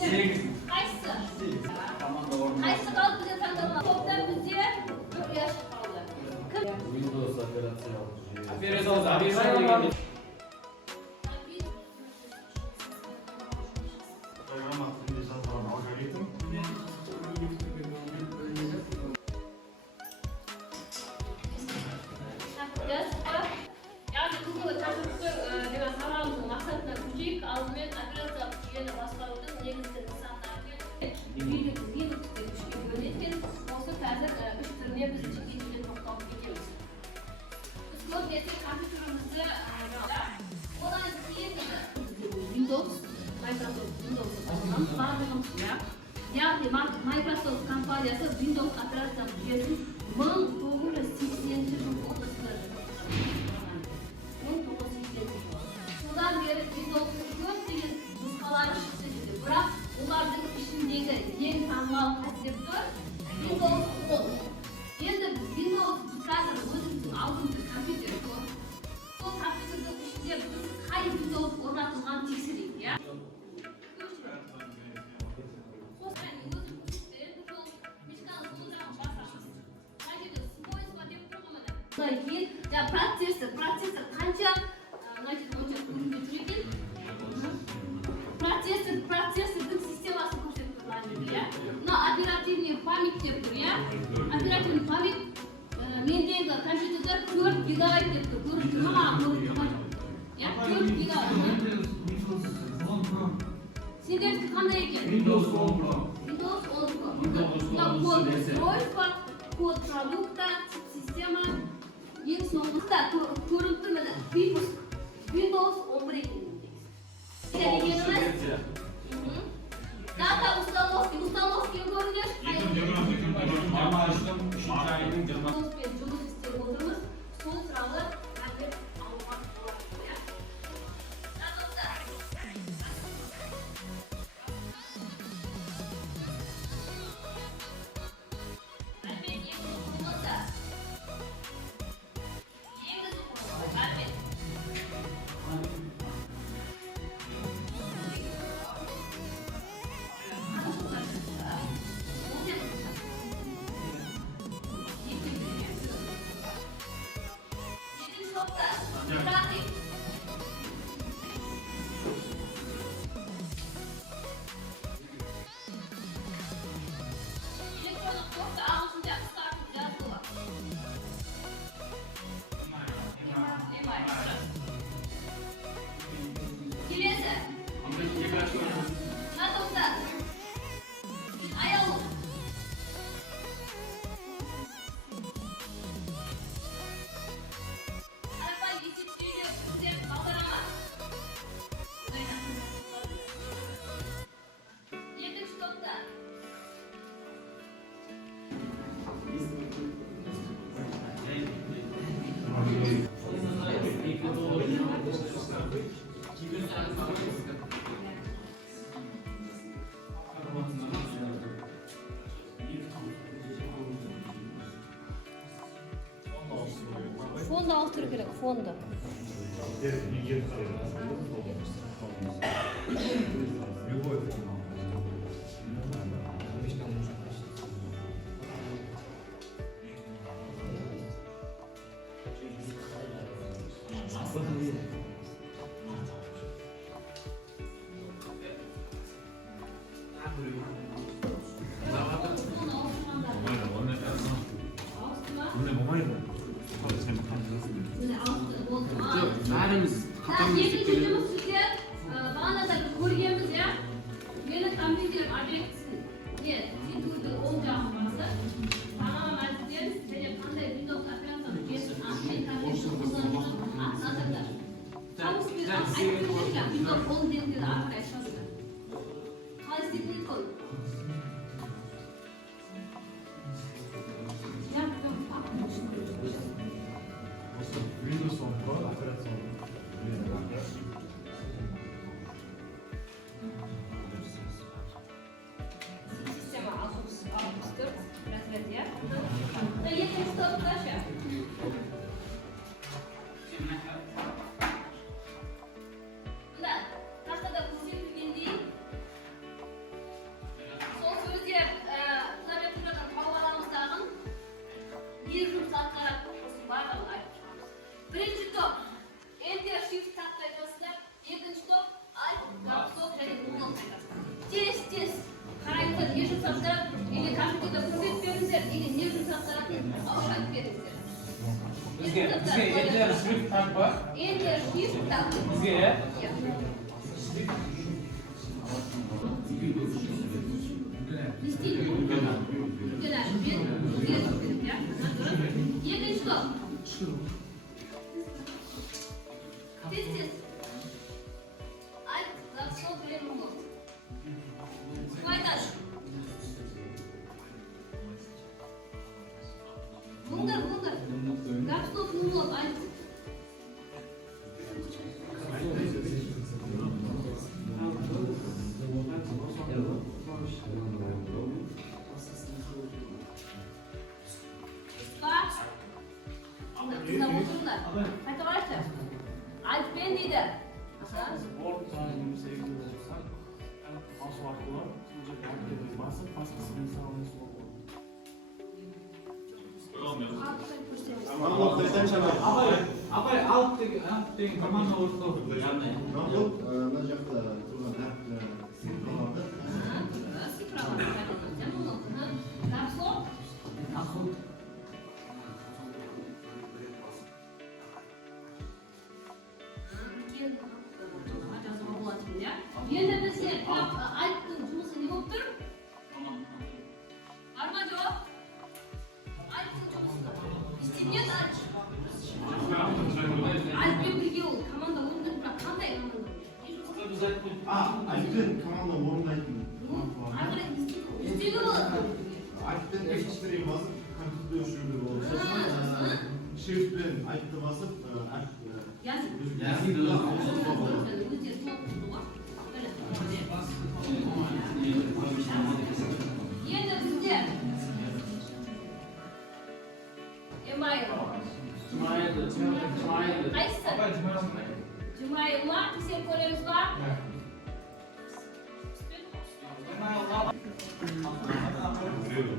Sekiz. Qaysi? Tamam doğru. Qaysi qalib bizga tanlama. Topdan bizga 4 yosh qoldi. Windows operatsiya Operatsiya. Программа оптимизаторный алгоритм. Yani bu tasarrufta degan savolimizni maqsadini ko'chik aldымен operatsiya juyini boshqaruvda negizida misollarga Linux deb ishga bo'layotgan bo'lsa hozir 3 turni biz ichiga to'xtalib ketamiz. Biz ko'p desak kompyuterimizni odan keyin Windows, Microsoft Windows ba'zimiz ya'ni Microsoft kompaniyasi Windows operatsiya juyasini 1980 yil o'rtasida Şuradan beri Windows'un köpçeğin nusxaları çıktı dedi. Bırak onların işindeki yeni tanımal konseptör Windows 10. Şimdi Windows Discover özümüzün aldığımız kompüter var. O kompüterдің ішінде біз қай Windows орнатылған тексерейік, ya. Процессор қанша процессордың системасын көрсетіп тұрған ya. Мына оперативный память деп тұр, ya. Оперативный память мендегі компьютерде 4 гигабайт деп тұр. 4 гигабайт. Сендердікі қандай екен? Windows 10 Pro. Windows 10 Pro. Код устройства, код продукта, система. Ең соңғыста көрініп тұр міне Windows 11 екенін. Data установки көріңдер. Мама аштым, 3 айдың 20. Windowspен жұмыс істеп отырмыз. Сол туралы мәлімет алуға болады. Fonda altırı gerek, fonda. Любой. Bәріміз қатамыз Екінші жұмыс сізге бағана да көргенбіз, ya. Менің компьютерім объектісін титулдың оң жағын басы. Бағана мәлімдеңіз, және қандай Windows операцияны жүйесін компьютерін назарда. Қауіпсіз айтып кеткен Windows 10 деңгейде ақырай шығады. Қалай істейтін еді? Windows 10 Pro операционный. Система 64 разряд, ya. Да, екінші топта ше. Мына тақтада көрсетілгендей Bizga Ender Swift takma. Ender Swift takma. Bizga ya. Листик. Гүләш, мен өзгертіп берем, я. Екінші топ. Тез-тез. Айт, лапсо білем ұлы. Қайташ. Бұңдыр. Лапсо ұлы, айт. Kızlar oturunlar. Hadi başla. Alp ben dedi. Sport tarihimizi sevgilirsen, az farklı, sizce herkese basıp baskısını sağlaması olur. Апай алып деген команда орыстау. Бұл мына жақта тұрған цифрларды Енді бізде Альптың жұмысы не болып тұр? Бар ма жоқ? Альптың жұмысы. Істемет Альп. Альппен бірге ол команда ойнайды, бірақ қандай команда? Альптен команда орындайтын. Ары қарай істеуге болады. Альптен F3 басып, компьютер өшіруге болады. Сосын шрифтпен Альпті басып, Yazın. Енді бізде Эмайл. Қайсысы? Жұмайыл ма? Тексеріп көреміз ба? Біреу.